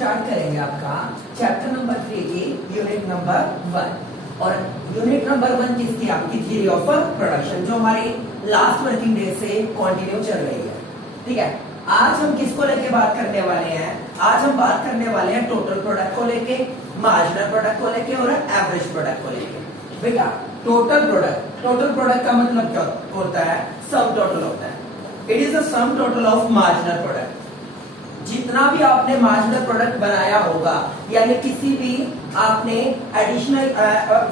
Start करेंगे आपका chapter number 3 की यूनिट नंबर 1। और यूनिट नंबर 1 किसकी? आपकी थ्योरी ऑफ प्रोडक्शन, जो हमारी लास्ट वर्किंग डे से कंटिन्यू चल रही है। ठीक है, आज हम किसको लेके बात करने वाले हैं? आज हम बात करने वाले हैं टोटल प्रोडक्ट को लेके, मार्जिनल प्रोडक्ट को लेके और एवरेज प्रोडक्ट को लेके। बेटा टोटल प्रोडक्ट का मतलब क्या होता है? सम टोटल होता है। It is the sum total of marginal product. जितना भी आपने मार्जिनल प्रोडक्ट बनाया होगा, यानी किसी भी आपने एडिशनल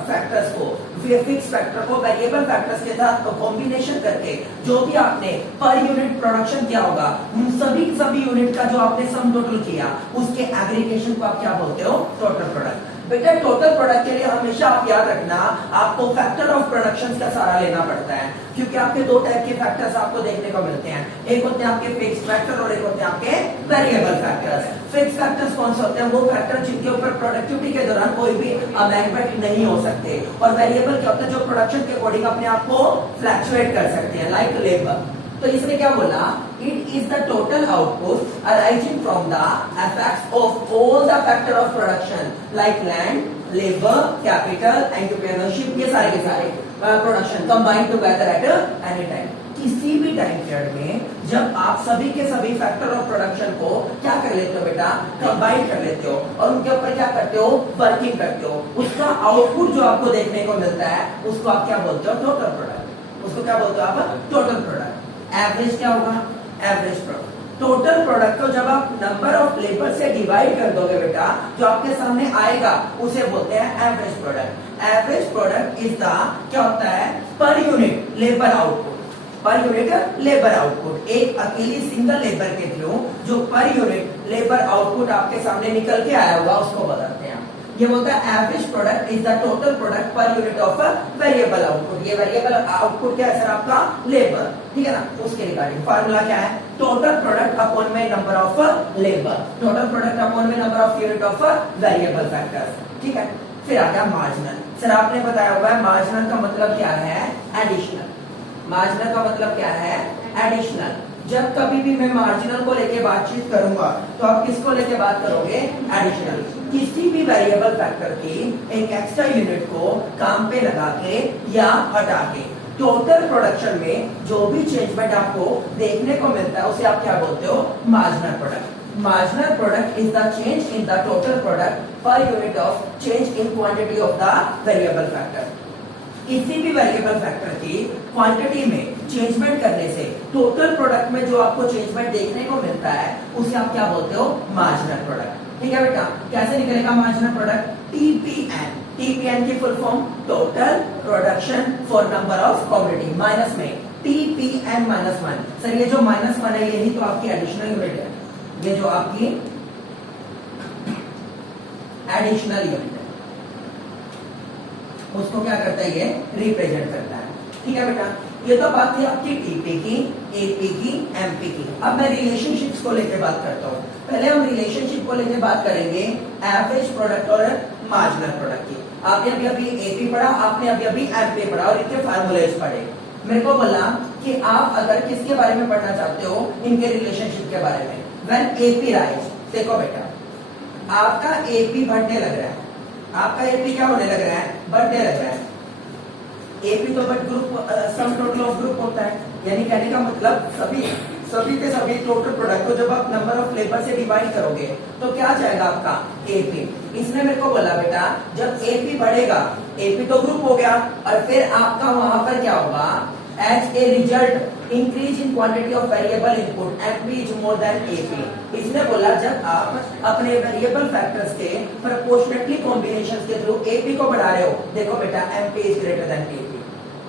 फैक्टर्स को, फिक्स फैक्टर को वेरिएबल फैक्टर्स के साथ कॉम्बिनेशन करके जो भी आपने पर यूनिट प्रोडक्शन किया होगा, उन सभी यूनिट का जो आपने सम टोटल किया, उसके एग्रीगेशन को आप क्या बोलते हो? Total product. बेटा टोटल प्रोडक्ट के लिए हमेशा आप याद रखना, आपको फैक्टर ऑफ प्रोडक्शन का सहारा लेना पड़ता है, क्योंकि आपके दो टाइप के फैक्टर्स आपको देखने को मिलते हैं। एक होते हैं आपके फिक्स फैक्टर और एक होते हैं आपके वेरिएबल फैक्टर्स। फिक्स फैक्टर्स कौन से होते हैं? वो फैक्टर जिनके ऊपर प्रोडक्टिविटी के दौरान कोई भी अमेंडमेंट नहीं हो सकते। और वेरिएबल क्या होता है? जो प्रोडक्शन के अकॉर्डिंग अपने आप को फ्लक्चुएट कर सकते हैं, लाइक लेबर। तो इसने क्या बोला? It is the total output arising from the effects of all the factor of production like land, labour, capital, entrepreneurship, ये सारे के सारे production combined together at any time. किसी भी टाइम पीरियड में जब आप सभी के सभी फैक्टर ऑफ प्रोडक्शन को क्या कर लेते हो बेटा? कंबाइन कर लेते हो और उनके ऊपर क्या करते हो? वर्किंग करते हो। उसका आउटपुट जो आपको देखने को मिलता है, उसको आप क्या बोलते हो? Total product. उसको क्या बोलते हो आप? Total product. एवरेज क्या होगा? Average product. टोटल प्रोडक्ट को जब आप नंबर ऑफ लेबर से डिवाइड कर दोगे बेटा, जो आपके सामने आएगा उसे बोलते हैं average product. Average product is the क्या होता है? Per unit labour output. Per unit labour output, एक अकेली सिंगल लेबर के थ्रू जो पर यूनिट लेबर आउटपुट आपके सामने निकल के आया होगा, उसको बताते हैं। ये बोलता है average product is the total product per unit of variable output. ये वेरिएबल आउटपुट क्या है सर? आपका लेबर। ठीक है ना? उसके रिगार्डिंग फार्मूला क्या है? टोटल प्रोडक्ट अपॉन में number of labour, total product upon में number of unit of variable factors. ठीक है, फिर आ गया मार्जिनल। सर आपने बताया हुआ है मार्जिनल का मतलब क्या है? एडिशनल। मार्जिनल का मतलब क्या है? एडिशनल। जब कभी भी मैं मार्जिनल को लेके बातचीत करूंगा तो आप किसको लेके बात करोगे? एडिशनल। किसी भी वेरिएबल फैक्टर की एक एक्स्ट्रा यूनिट को काम पे लगा के या हटा के टोटल प्रोडक्शन में जो भी चेंजमेंट आपको देखने को मिलता है, उसे आप क्या बोलते हो? Marginal product. Marginal product is the change in the total product per unit of change in quantity of the variable factor. किसी भी वेरिएबल फैक्टर की क्वांटिटी में चेंजमेंट करने से टोटल प्रोडक्ट में जो आपको चेंजमेंट देखने को मिलता है, उसे आप क्या बोलते हो? Marginal product. ठीक है बेटा, कैसे निकलेगा मार्जिनल प्रोडक्ट? टीपीएन। टीपीएन की full form total production for number of quantity, minus में टीपीएन -1। सर ये जो -1 है, यही तो आपकी एडिशनल यूनिट है। ये जो आपकी एडिशनल यूनिट है, उसको क्या करता है? ये रिप्रेजेंट करता है। ठीक है बेटा, ये तो बात थी आपकी टीपी की, एपी की, एमपी की। अब मैं रिलेशनशिप्स को लेकर बात करता हूँ। पहले हम रिलेशनशिप को लेकर बात करेंगे एवरेज प्रोडक्ट और मार्जिनल प्रोडक्ट की। आपने अभी एपी पढ़ा, आपने अभी एमपी पढ़ा और इनके फार्मूलेज पढ़े। मेरे को बोला कि आप अगर किसके बारे में पढ़ना चाहते हो? इनके रिलेशनशिप के बारे में। व्हेन एपी राइज, देखो बेटा आपका एपी बढ़ने लग रहा है, आपका एपी क्या होने लग रहा है? बढ़ने लग रहा है। एपी तो but group sum total of group होता है, यानी कहने का मतलब सभी के सभी टोटल प्रोडक्ट को जब आप नंबर ऑफ लेबर से डिवाइड करोगे तो क्या जाएगा आपका? एपी। इसने मेरे को बोला बेटा जब एपी बढ़ेगा, एपी तो ग्रुप हो गया, और फिर आपका वहां पर क्या होगा? As a result increase in quantity of variable input, MP is more than AP. इसने बोला जब आप अपने वेरिएबल फैक्टर्स के प्रोपोर्शनेटली कॉम्बिनेशन के थ्रू एपी को बढ़ा रहे हो, देखो बेटा MP is greater than AP.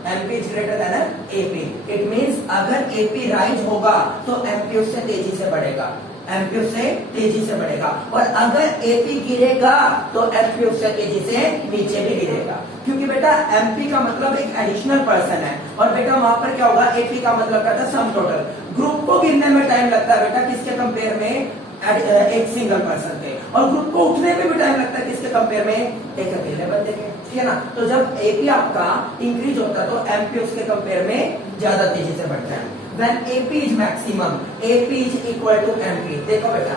MP is greater than AP. It means अगर एपी राइज होगा तो एमपी उससे तेजी से बढ़ेगा, एमपी उससे तेजी से बढ़ेगा, और अगर एपी गिरेगा तो एमपी उससे तेजी से नीचे भी गिरेगा। क्योंकि बेटा एमपी का मतलब एक एडिशनल पर्सन है, और बेटा वहां पर क्या होगा? एपी का मतलब करता है सम टोटल। ग्रुप को गिरने में टाइम लगता है बेटा किसके कंपेयर में? एक सिंगल पर्सन के। और ग्रुप को उठने में भी टाइम लगता है किसके कंपेयर में? एक अकेले बंदे के। ठीक है ना? तो जब एपी आपका इंक्रीज होता है तो एमपी उसके कंपेयर में ज्यादा तेजी से बढ़ता है। When AP is maximum, AP is equal to MP। देखो बेटा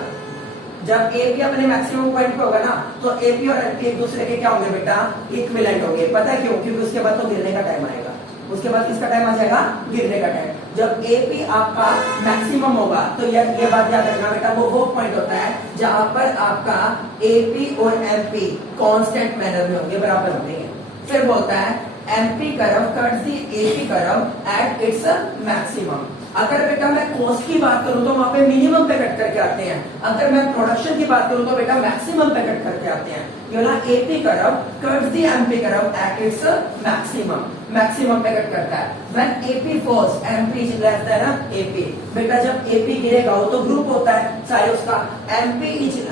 जब एपी अपने मैक्सिमम पॉइंट पे होगा ना तो एपी और एमपी एक दूसरे के क्या होंगे बेटा, इक्विवेलेंट होंगे। पता क्यों? क्योंकि उसके बाद तो गिरने का टाइम आएगा, उसके बाद किसका टाइम आ जाएगा, गिरने का टाइम। जब एपी आपका मैक्सिमम होगा तो ये बात याद रखना बेटा, वो पॉइंट होता है जहां पर आपका एपी और एमपी कांस्टेंट मैनर में होंगे, बराबर होंगे। फिर बोलता है MP curve cuts the AP curve at its maximum. अगर बेटा मैं कॉस्ट की बात करूं तो वहां पे मिनिमम पे कट करके आते हैं, अगर मैं प्रोडक्शन की बात करूं तो बेटा मैक्सिमम पे कट करके आते हैं। ये ना AP curve cuts the MP curve at its maximum, maximum पे कट करता है। When AP falls MP is less than AP. बेटा जब एपी गिरेगा वो तो ग्रुप होता है चाहे उसका, MP is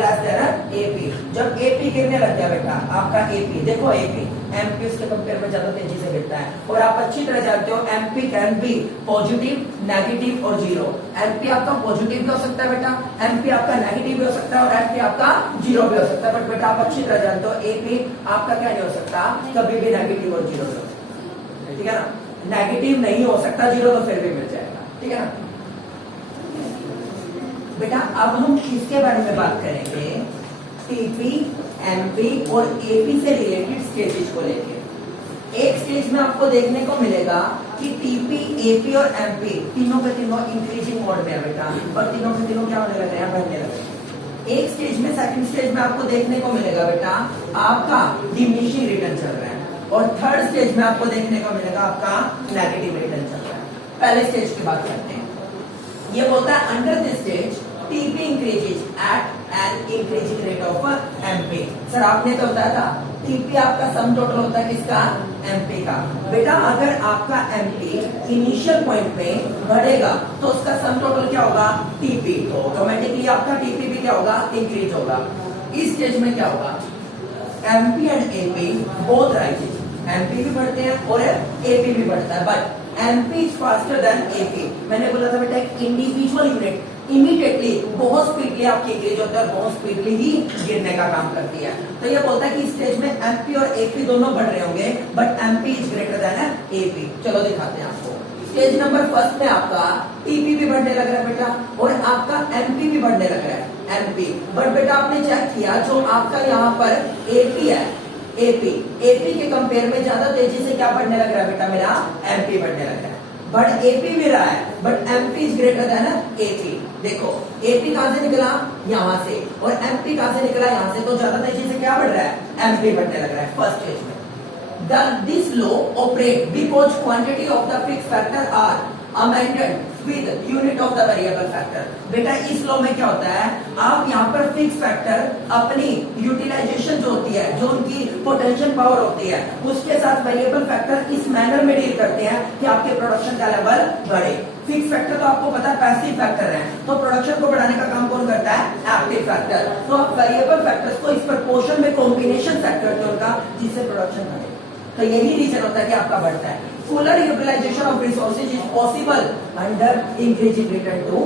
less than AP. जब एपी गिरने लग गया बेटा आपका एपी, देखो एपी एमपी उसके कंपेयर में ज्यादा तेजी से गिरता है। और आप अच्छी तरह जानते हो MP can be positive, negative और जीरो। एमपी आपका पॉजिटिव भी हो सकता है बेटा, एमपी आपका नेगेटिव भी हो सकता है और एमपी आपका जीरो भी हो सकता है। बट बेटा आप अच्छी तरह जानते हो एपी आपका क्या नहीं हो सकता, कभी भी नेगेटिव और जीरो हो सकता, ठीक है ना। नेगेटिव नहीं हो सकता, जीरो तो फिर भी मिल जाएगा, ठीक है ना बेटा। अब हम किसके बारे में बात करेंगे, टीपी, एमपी और एपी से रिलेटेड स्टेजेस को लेके। एक स्टेज में आपको देखने को मिलेगा कि टीपी, एपी और एमपी तीनों के तीनों इंक्रीजिंग मोड में है बेटा, और तीनों के तीनों क्या होने लग रहे हैं, बढ़ने लग रहे हैं। एक स्टेज में, सेकंड स्टेज में आपको देखने को मिलेगा बेटा आपका डिमिनिशिंग रिटर्न चल रहा है, और थर्ड स्टेज में आपको देखने को मिलेगा आपका नेगेटिव रिटर्न चल रहा है। पहले स्टेज की बात करते हैं। ये बोलता है under this stage TP increases at an increasing rate of MP. Sir आपने तो बताया था टीपी आपका सम टोटल होता है किसका, एमपी का। बेटा अगर आपका एमपी इनिशियल पॉइंट पे बढ़ेगा तो उसका सम टोटल क्या होगा, टीपी। तो ऑटोमेटिकली आपका टीपी भी क्या होगा, इंक्रीज होगा। इस स्टेज में क्या होगा, MP and AP both rises, MP भी बढ़ते हैं और एपी भी बढ़ता है, but MP is faster than AP. मैंने बोला था बेटा एक इंडिविजुअल यूनिट इमीडिएटली बहुत स्पीडली आपकी इंक्रीज होता है और बहुत स्पीडली ही गिरने का काम करती है। तो ये बोलता है कि इस स्टेज में एमपी और एपी दोनों बढ़ रहे होंगे, but MP is greater than AP. चलो दिखाते हैं आपको। स्टेज नंबर फर्स्ट में आपका टीपी भी बढ़ने लग रहा है बेटा, और आपका एमपी भी बढ़ने लग रहा है, एमपी। बट बेटा आपने चेक किया जो आपका यहाँ पर एपी है, एपी के कंपेयर में ज्यादा तेजी से क्या बढ़ने लग रहा है बेटा, मेरा एमपी बढ़ने लग रहा है। बट एपी भी रहा है, but MP is greater than AP. देखो एपी कहां से निकला, यहां से, और एमपी कहां से निकला, यहां से। तो ज्यादा तेजी से क्या बढ़ रहा है, एमपी बढ़ने लग रहा है फर्स्ट स्टेज में। This law operate because quantity of the fixed factor are amended with unit of the variable factor। बेटा इस लॉ में क्या होता है, आप यहाँ पर फिक्स फैक्टर अपनी यूटिलाइजेशन जो होती है, जो उनकी पोटेंशियल पावर होती है, उसके साथ वेरिएबल फैक्टर इस मैनर में डील करते हैं कि आपके प्रोडक्शन का लेवल बढ़े। फिक्स फैक्टर तो आपको पता है पैसिव फैक्टर है, तो प्रोडक्शन को बढ़ाने का काम कौन करता है, एक्टिव फैक्टर। तो आप वेरिएबल फैक्टर्स को इस प्रपोर्शन में कॉम्बिनेशन फैक्टर थे उनका, जिससे प्रोडक्शन बढ़े। तो यही रीजन होता है कि आपका बढ़ता है। Fuller utilisation of resources is possible under increasing return to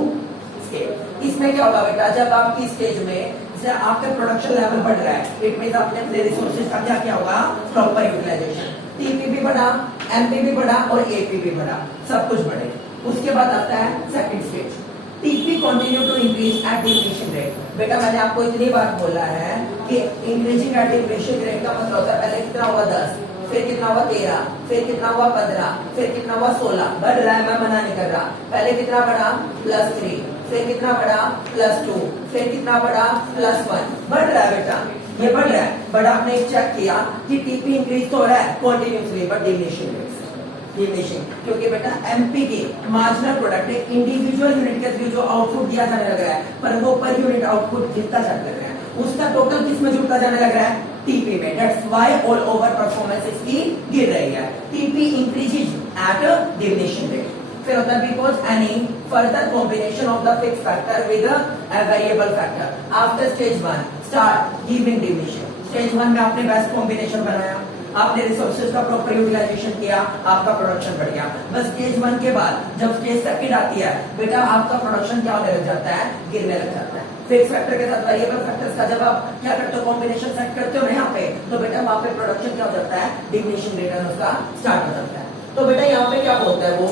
scale. इसमें क्या होगा बेटा, जब आपकी स्टेज में जैसे आपका प्रोडक्शन लेवल बढ़ रहा है, इट मींस आपने अपने रिसोर्सेज का क्या किया होगा, प्रॉपर यूटिलाइजेशन। टीपी भी बढ़ा, एमपी भी बढ़ा और एपी भी बढ़ा, सब कुछ बढ़े। उसके बाद आता है second stage, TP continue to increase at diminishing rate. बेटा मैंने आपको इतनी बार बोला है कि इंक्रीजिंग एट डिमिनिशिंग रेट का मतलब होता है पहले कितना होगा 10, फिर कितना हुआ 13, फिर कितना हुआ 15, फिर कितना हुआ 16। बढ़ रहा है, मैं मना नहीं कर रहा। पहले कितना बढ़ा, +3, फिर कितना बढ़ा, +2, फिर कितना बढ़ा, +1। बढ़ रहा है बेटा, ये बढ़ रहा है। बट आपने चेक किया कि टीपी इंक्रीज तो हो रहा है कॉन्टिन्यूसली, बट डिमिनिशिंग, क्योंकि बेटा एमपी की मार्जिनल प्रोडक्ट एक इंडिविजुअल यूनिट के थ्रू जो आउटपुट दिया जाने लग रहा है, पर वो पर यूनिट आउटपुट गिरता जाने लग रहा है, उसका टोटल किसमें जुड़ता जाने लग रहा है, टीपी में। That's why all over performance इसकी गिर रही है। TP increases at diminishing rate. फिर होता है because any further combination of the fix factor with a variable factor after stage 1 start giving diminishing. Stage 1 में आपने बेस्ट कॉम्बिनेशन बनाया, आपने रिसोर्सेज का प्रॉपर यूटिलाइजेशन किया, आपका प्रोडक्शन बढ़ गया। बस स्टेज 1 के बाद जब स्टेज सेकंड आती है बेटा आपका प्रोडक्शन क्या होने लग जाता है, गिरने लग जाता है। फिक्स फैक्टर के साथ वेरिएबल फैक्टर्स का जब आप क्या करते हो, कॉम्बिनेशन सेट करते हो ना यहाँ पे, तो बेटा वहां पे प्रोडक्शन क्या हो जाता है, डिमिनिशिंग रिटर्न उसका स्टार्ट हो जाता है। तो बेटा यहाँ पे क्या बोलता है वो,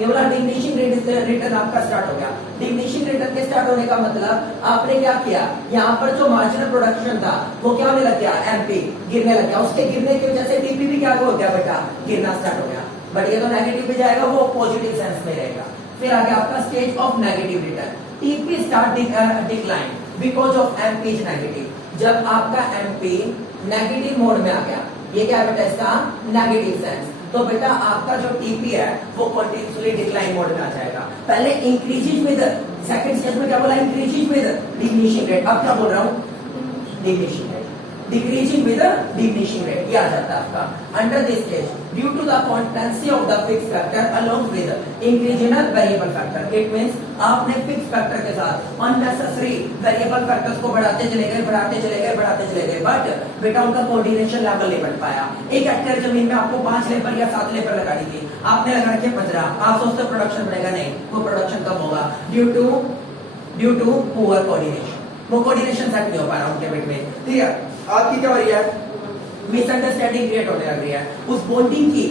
ये बोला डिमिनिशिंग रिटर्न आपका स्टार्ट हो गया। डिमिनिशिंग रिटर्न के स्टार्ट होने का मतलब आपने क्या किया, यहाँ पर जो मार्जिनल प्रोडक्शन था वो क्या होने लग गया, एमपी गिरने लग गया। उसके गिरने की वजह से टीपी भी क्या हो गया बेटा, गिरना स्टार्ट हो गया। बट ये तो नेगेटिव पे जाएगा, वो पॉजिटिव सेंस में रहेगा। फिर आ गया आपका stage of negative return. TP start decline because of MP is negative. जब आपका एमपी नेगेटिव मोड में आ गया, ये क्या है बेटा, इसका नेगेटिव सेंस, तो बेटा आपका जो टीपी है वो कंटिन्यूअसली डिक्लाइन मोड में आ जाएगा। पहले इंक्रीजिंग विद, सेकंड स्टेज में क्या बोला, इंक्रीजिंग विद डिमिनिशिंग रेट। अब क्या बोल रहा हूं, diminishing rate, decreasing with diminishing rate, ये आ जाता है आपका। Under this stage due to the constancy of the fix factor along with increase in variable factor. It means आपने फिक्स फैक्टर के साथ अननेसेसरी वेरिएबल फैक्टर्स को बढ़ाते चले गए, बढ़ाते चले गए, बढ़ाते चले गए, बट बेटा उनका कोऑर्डिनेशन लेवल नहीं बढ़ पाया। एक हेक्टेयर जमीन में आपको 5 लेबर या 7 लेबर लगा दी थी, आपने लगा रखे 15, आप सोचते प्रोडक्शन बढ़ेगा, नहीं, वो प्रोडक्शन कम होगा ड्यू टू पुअर कोऑर्डिनेशन। वो कोऑर्डिनेशन सेट नहीं हो पा रहा उनके बीच में। ठीक है, आपकी क्या हो रही है, मिसअंडरस्टैंडिंग क्रिएट होने लग रही है। उस बॉन्डिंग की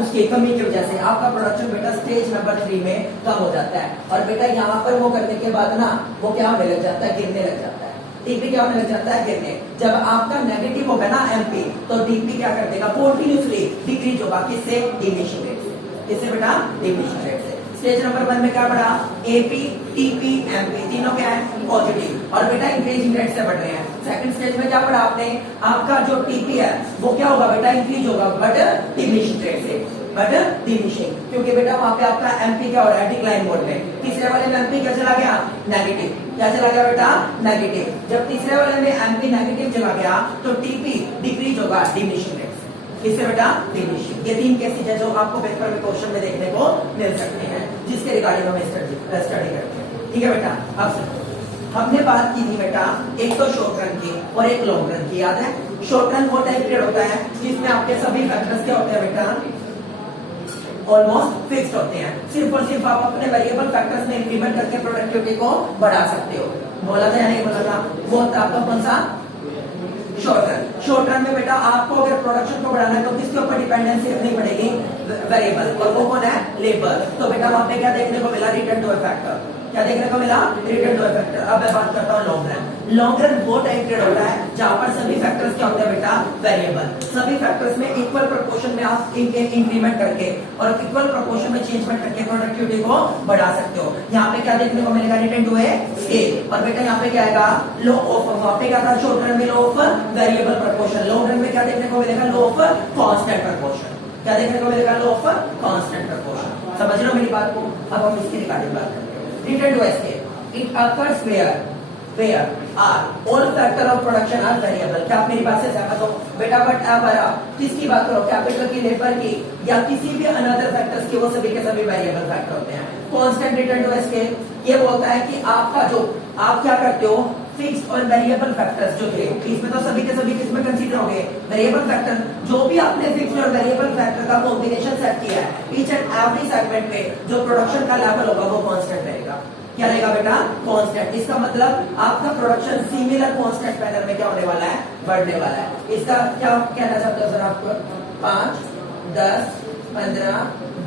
उसकी कमी की वजह से आपका प्रोडक्शन बेटा स्टेज नंबर 3 में कम हो जाता है। और बेटा यहाँ पर वो करने के बाद ना वो क्या होने लग जाता है, गिरने लग जाता है। टीपी क्या होने लग जाता है, गिरने। जब आपका नेगेटिव होगा ना एमपी, तो टीपी क्या कर देगा, कंटिन्यूअसली डिक्रीज होगा। किससे, डिमिनिशिंग रेट से। किससे बेटा, डिमिनिशिंग रेट से। स्टेज नंबर 1 में क्या बढ़ा, एपी टीपी एमपी तीनों क्या है, पॉजिटिव, और बेटा इंक्रीजिंग रेट से बढ़ रहे हैं। सेकंड स्टेज में क्या पढ़ा आपने, आपका जो टीपी है वो क्या होगा बेटा, इंक्रीज होगा, बट डिमिनिशिंग रेट से, बट डिमिनिशिंग, क्योंकि बेटा वहां पे आपका एमपी क्या हो रहा है, डिक्लाइन मोड में। तीसरे वाले में एमपी क्या चला गया, नेगेटिव। क्या चला गया बेटा, नेगेटिव। जब तीसरे वाले में एमपी नेगेटिव चला गया तो टीपी डिक्रीज होगा डिमिनिशिंग रेट से। इससे बेटा डिमिनिशिंग। ये 3 केसेस है जो आपको पेपर में क्वेश्चन में देखने को मिल सकते हैं, जिसके रिगार्डिंग हम स्टडी करते हैं। ठीक है बेटा, अब हमने बात की थी बेटा एक तो शॉर्ट रन की और एक लॉन्ग रन की, याद है। शॉर्ट रन वो टाइम पीरियड होता है जिसमें आपके सभी फैक्टर्स क्या होते हैं बेटा, ऑलमोस्ट फिक्स्ड होते हैं। सिर्फ और सिर्फ आप अपने वेरिएबल फैक्टर्स में इंक्रीमेंट करके प्रोडक्टिविटी को बढ़ा सकते हो। बोला था या नहीं बोला था, वो होता है आपका कौन सा, शॉर्ट रन। शॉर्ट रन में बेटा आपको अगर प्रोडक्शन को बढ़ाना है तो किसके ऊपर डिपेंडेंसी रखनी पड़ेगी, वेरिएबल, और वो कौन है, लेबर। तो बेटा वहां पे क्या देखने को मिला, रिटर्न टू अ फैक्टर। क्या देखने को मिला, रिटर्न टू अ फैक्टर। अब मैं बात करता हूँ लॉन्ग रन। लॉन्ग रन वो टाइम पीरियड होता है जहां पर सभी फैक्टर्स क्या होते हैं बेटा, वेरिएबल। सभी फैक्टर्स में इक्वल प्रोपोर्शन में आप इंक्रीमेंट करके और इक्वल प्रोपोर्शन में चेंजमेंट करके प्रोडक्टिविटी को बढ़ा सकते हो। यहाँ पे क्या देखने को मिलेगा, रिटर्न टू ए स्केल। और बेटा यहाँ पे क्या आएगा, लो ऑफ, वहां पे क्या था, शॉर्ट रन में law of variable proportion. Long run में क्या देखने को मिलेगा, लो ऑफ कांस्टेंट प्रोपोर्शन। क्या देखने को मिलेगा, लो ऑफ कांस्टेंट प्रोपोर्शन। समझ लो मेरी बात को। अब हम इसकी रिगार्डिंग बात करते हैं। Return to escape. It occurs where are all factor of production are variable. क्या आप मेरी बात से सहमत हो बेटा, बट आप किसकी बात करो, कैपिटल की, लेबर की, या किसी भी अनदर फैक्टर्स की, वो सभी के सभी वेरिएबल फैक्टर होते हैं। कांस्टेंट रिटर्न टू एस्केप ये बोलता है कि आपका जो आप क्या करते हो, फिक्स्ड और वेरिएबल फैक्टर्स जो थे, इसमें तो सभी के सभी किसमें कंसीडर होंगे, वेरिएबल फैक्टर। जो भी आपने फिक्स्ड और वेरिएबल फैक्टर का कॉम्बिनेशन सेट किया है, ईच एंड एवरी सेगमेंट में जो प्रोडक्शन का लेवल होगा वो कांस्टेंट रहेगा। क्या रहेगा बेटा, कांस्टेंट। इसका मतलब आपका प्रोडक्शन सिमिलर कांस्टेंट पैटर्न में क्या होने वाला है, बढ़ने वाला है। इसका क्या कहना चाहते हो सर आपको, 5, 10, 15,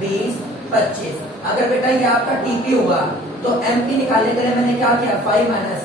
20, 25। अगर बेटा ये आपका टीपी होगा तो एमपी निकालने के लिए मैंने क्या किया, 5 माइनस,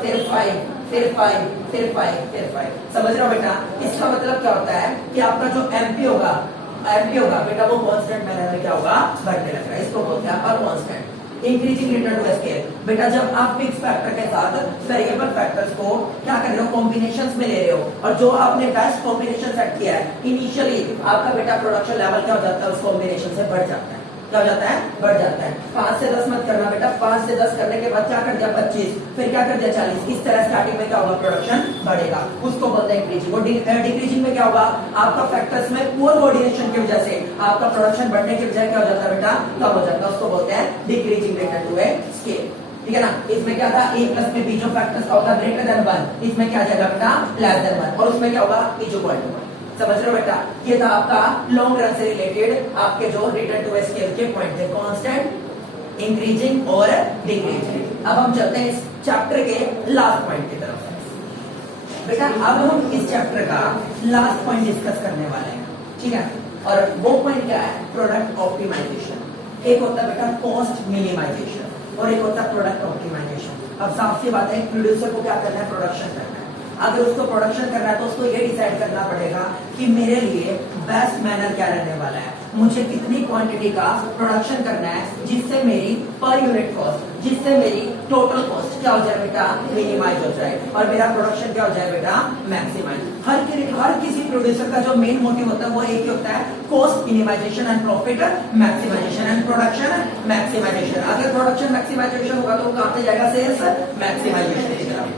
फिर 5, फिर 5, फिर 5, फिर 5। समझ रहे हो बेटा। इसका मतलब क्या होता है कि आपका जो एमपी होगा बेटा वो कांस्टेंट मैनर में क्या होगा, बढ़ने लग रहा है। इसको बोलते हैं आप constant. Increasing return to scale, बेटा जब आप फिक्स फैक्टर के साथ वेरिएबल फैक्टर्स को क्या कर रहे हो, कॉम्बिनेशंस में ले रहे हो, और जो आपने बेस्ट कॉम्बिनेशन सेट किया है, इनिशियली आपका बेटा प्रोडक्शन लेवल क्या हो जाता है, उस कॉम्बिनेशन से बढ़ जाता है। क्या हो जाता है, बढ़ जाता है। 5 से 10 मत करना बेटा, 5 से 10 करने के बाद क्या कर दिया, 25, फिर क्या कर दिया, 40। इस तरह स्टार्टिंग में क्या होगा, प्रोडक्शन बढ़ेगा, उसको बोलते हैं इंक्रीजिंग। और डिक्रीजिंग में क्या होगा, आपका फैक्टर्स में पुअर कोऑर्डिनेशन की वजह से आपका प्रोडक्शन बढ़ने की वजह क्या हो जाता है बेटा, कम हो जाता है, उसको बोलते हैं decreasing return to a scale. ठीक है ना। इसमें क्या था, a प्लस में b जो फैक्टर्स का होगा ग्रेटर देन 1, इसमें क्या जाएगा बेटा, लेस देन 1, और उसमें क्या होगा, इज इक्वल टू 1। समझ रहे हो बेटा। ये था आपका लॉन्ग रन से रिलेटेड आपके जो रिटर्न टू स्केल के पॉइंट थे, कांस्टेंट, इंक्रीजिंग और डिक्रीजिंग। अब हम चलते हैं इस चैप्टर के लास्ट पॉइंट की तरफ। बेटा अब हम इस चैप्टर का लास्ट पॉइंट डिस्कस करने वाले हैं, ठीक है। और वो पॉइंट क्या है, प्रोडक्ट ऑप्टिमाइजेशन। एक होता है बेटा कॉस्ट मिनिमाइजेशन और एक होता है प्रोडक्ट ऑप्टिमाइजेशन। अब साफ सी बात है, प्रोड्यूसर को क्या करना है, प्रोडक्शन करना है। अगर उसको प्रोडक्शन करना है तो उसको ये डिसाइड करना पड़ेगा कि मेरे लिए बेस्ट मैनर क्या रहने वाला है, मुझे कितनी क्वांटिटी का प्रोडक्शन करना है जिससे मेरी पर यूनिट कॉस्ट, जिससे मेरी टोटल कॉस्ट क्या हो जाए बेटा, मिनिमाइज हो जाए और मेरा प्रोडक्शन क्या हो जाए बेटा, मैक्सिमाइज। हर किसी प्रोड्यूसर का जो मेन मोटिव होता है वो एक ही होता है, cost minimisation and profit maximisation and production maximisation. अगर प्रोडक्शन मैक्सिमाइजेशन होगा तो कहां पे जाएगा, सेल्स मैक्सिमाइजेशन।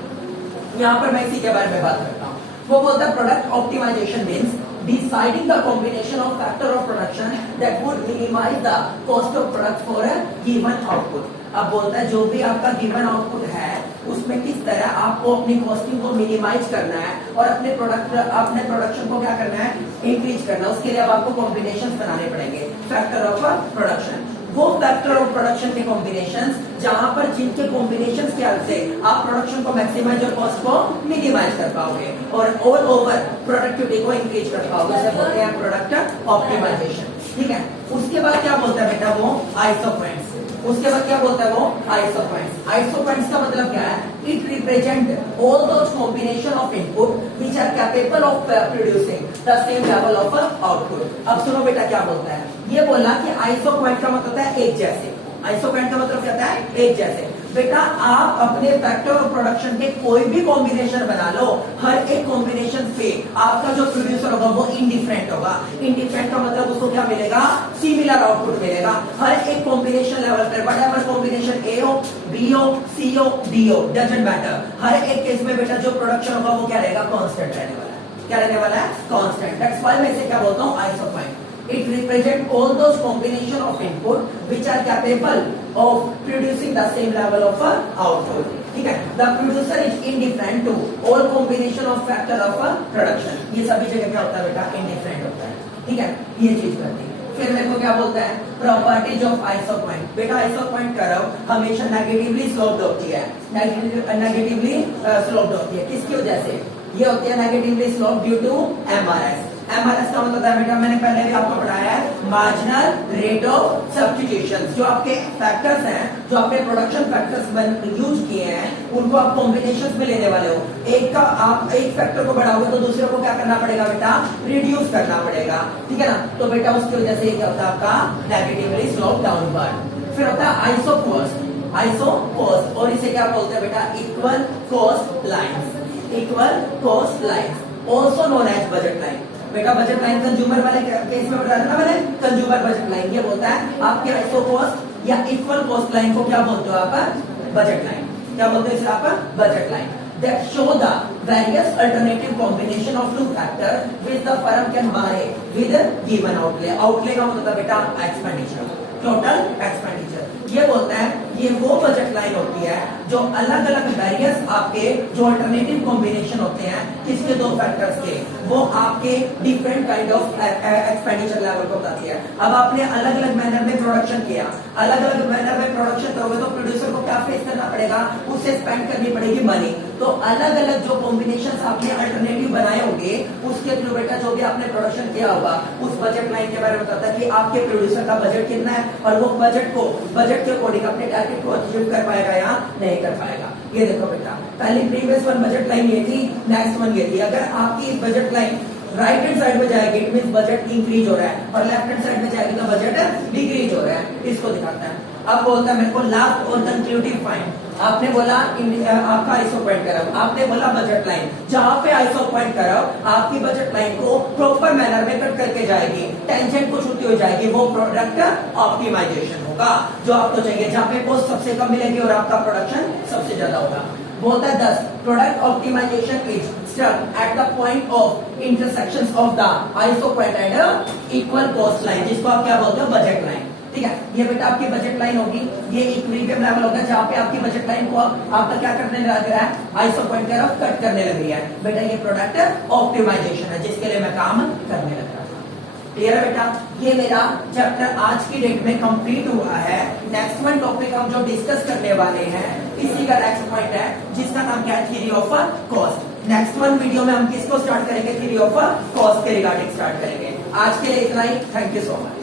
यहाँ पर मैं इसी के बारे में बात करता हूँ। वो बोलता है product optimization means deciding the combination of factor of production that would minimize the cost of product for a given output। अब बोलता है जो भी आपका गिवन आउटपुट है उसमें किस तरह आपको अपनी कॉस्टिंग को मिनिमाइज करना है और अपने प्रोडक्शन को क्या करना है, इंक्रीज करना है। उसके लिए अब आपको कॉम्बिनेशंस बनाने पड़ेंगे, फैक्टर ऑफ प्रोडक्शन। वो फैक्टर ऑफ प्रोडक्शन के कॉम्बिनेशंस जहां पर जिनके कॉम्बिनेशंस के हेल्प से आप प्रोडक्शन को मैक्सिमाइज और कॉस्ट को मिनिमाइज कर पाओगे और ऑल ओवर प्रोडक्टिविटी को इंक्रीज कर पाओगे, इसे बोलते हैं प्रोडक्ट ऑप्टिमाइजेशन। ठीक है, उसके बाद क्या बोलता है बेटा, वो आइसो पॉइंट्स। उसके बाद क्या बोलता है वो, आइसो पॉइंट्स। आइसो पॉइंट्स का मतलब क्या है, it represent all those combination of input which are capable of producing the same level of output. अब सुनो बेटा क्या बोलता है, ये बोला कि आइसो पॉइंट का मतलब होता है एक जैसे। आइसो पॉइंट का मतलब क्या होता है, एक जैसे। बेटा आप अपने फैक्टर ऑफ प्रोडक्शन के कोई भी कॉम्बिनेशन बना लो, हर एक कॉम्बिनेशन से आपका जो प्रोड्यूसर होगा वो इंडिफरेंट होगा। इंडिफरेंट का मतलब उसको क्या मिलेगा, सिमिलर आउटपुट मिलेगा। हर एक कॉम्बिनेशन लेवल पर व्हाटएवर कॉम्बिनेशन ए हो, बी हो, सी हो, डी हो, डजंट मैटर, हर एक केस में बेटा जो प्रोडक्शन होगा वो क्या रहेगा, कांस्टेंट रहने वाला है। क्या रहने वाला है, कांस्टेंट। दैट्स व्हाई मैं इसे क्या बोलता हूं, iso point. It represents all those combination of input which are capable of producing the same level of output. ठीक है, the producer is indifferent to all combination of factor of production। ये सभी जगह क्या होता है बेटा, indifferent होता है। ठीक है, ये चीज करती है। फिर मेरे को क्या बोलता है, प्रॉपर्टीज ऑफ आइसो पॉइंट। बेटा आइसो पॉइंट कर्व हमेशा नेगेटिवली स्लोप्ड होती है, नेगेटिवली स्लोप्ड होती है। किसकी वजह से ये होती है negatively sloped, due to MRS. MRS का मतलब है बेटा, मैंने पहले भी आपको पढ़ाया है, मार्जिनल रेट ऑफ सब्स्टिट्यूशन। जो आपके फैक्टर्स हैं, जो आपने प्रोडक्शन फैक्टर्स यूज किए हैं, उनको आप कॉम्बिनेशंस में लेने वाले हो। आप एक फैक्टर को बढ़ाओगे तो दूसरे को क्या करना पड़ेगा बेटा, रिड्यूस करना पड़ेगा। ठीक है ना, तो बेटा उसकी वजह से क्या होता है आपका, नेगेटिवली स्लोप डाउनवर्ड। फिर होता है आइसो कॉस्ट। आइसो कॉस्ट, और इसे क्या बोलते हैं बेटा, equal cost lines. Equal cost lines also known as budget line. बेटा बजट लाइन कंज्यूमर वाले केस में बताया ना मैंने, कंज्यूमर बजट लाइन। ये बोलता है आपके आइसो कॉस्ट या इक्वल कॉस्ट लाइन को क्या बोलते हो आप, बजट लाइन। क्या बोलते हो इसे आप, budget line. That show the various alternative combination of two factor which the firm can buy with a given outlay। outlay का मतलब बेटा expenditure, total expenditure। ये बोलता है ये वो बजट लाइन होती है जो अलग अलग वेरियस आपके जो अल्टरनेटिव कॉम्बिनेशन होते हैं किसके, दो फैक्टर्स के, वो आपके different kind of expenditure level को बताती है। अब आपने अलग अलग मैनर में प्रोडक्शन किया, अलग अलग मैनर में प्रोडक्शन करोगे तो प्रोड्यूसर को क्या फेस करना पड़ेगा, उससे स्पेंड करनी पड़ेगी मनी। तो अलग अलग जो कॉम्बिनेशन आपने अल्टरनेटिव बनाए होंगे उसके थ्रू बेटा जो भी आपने प्रोडक्शन किया होगा उस बजट लाइन के बारे में बताता है कि आपके प्रोड्यूसर का बजट कितना है और वो बजट के अकॉर्डिंग अपने टारगेट को अचीव कर पाएगा या नहीं कर पाएगा। ये देखो बेटा, पहली प्रीवियस वन बजट लाइन ये थी, नेक्स्ट वन ये थी। अगर आपकी budget line right hand side में जाएगी इट मीन बजट इंक्रीज हो रहा है, और लेफ्ट हैंड साइड में जाएगी तो बजट डिक्रीज हो रहा है। इसको दिखाता है। अब बोलता है मेरे को लास्ट और कंक्लूडिव फाइंड। आपने बोला आपका आइसो पॉइंट कर्व, आपने बोला बजट लाइन, जहां पे आइसो पॉइंट कर्व आपकी बजट लाइन को प्रॉपर मैनर में कट करके जाएगी, टेंजेंट को छूती हो जाएगी, वो प्रोडक्ट ऑप्टिमाइजेशन होगा जो आपको चाहिए, जहां पे कॉस्ट सबसे कम मिलेगी और आपका प्रोडक्शन सबसे ज्यादा होगा। बोलता है 10 product optimization is stuck at the point of intersection of the iso point and equal cost line, जिसको आप क्या बोलते हो, बजट लाइन। ठीक है, ये बेटा आपकी बजट लाइन होगी, ये इक्विलिब्रियम लेवल होगा जहां पे आपकी बजट लाइन को आपका क्या करने लग रहा है, आइसो पॉइंट कर्व कट करने लग रही है। बेटा ये प्रोडक्ट ऑप्टिमाइजेशन है जिसके लिए मैं काम करने लग रहा था। क्लियर है बेटा, ये मेरा चैप्टर आज की डेट में कंप्लीट हुआ है। नेक्स्ट वन टॉपिक हम जो डिस्कस करने वाले हैं इसी का नेक्स्ट पॉइंट है जिसका नाम क्या है, theory of cost. Next one video में हम किसको स्टार्ट करेंगे, थ्योरी ऑफ कॉस्ट के रिगार्डिंग स्टार्ट करेंगे। आज के लिए इतना ही, थैंक यू सो मच।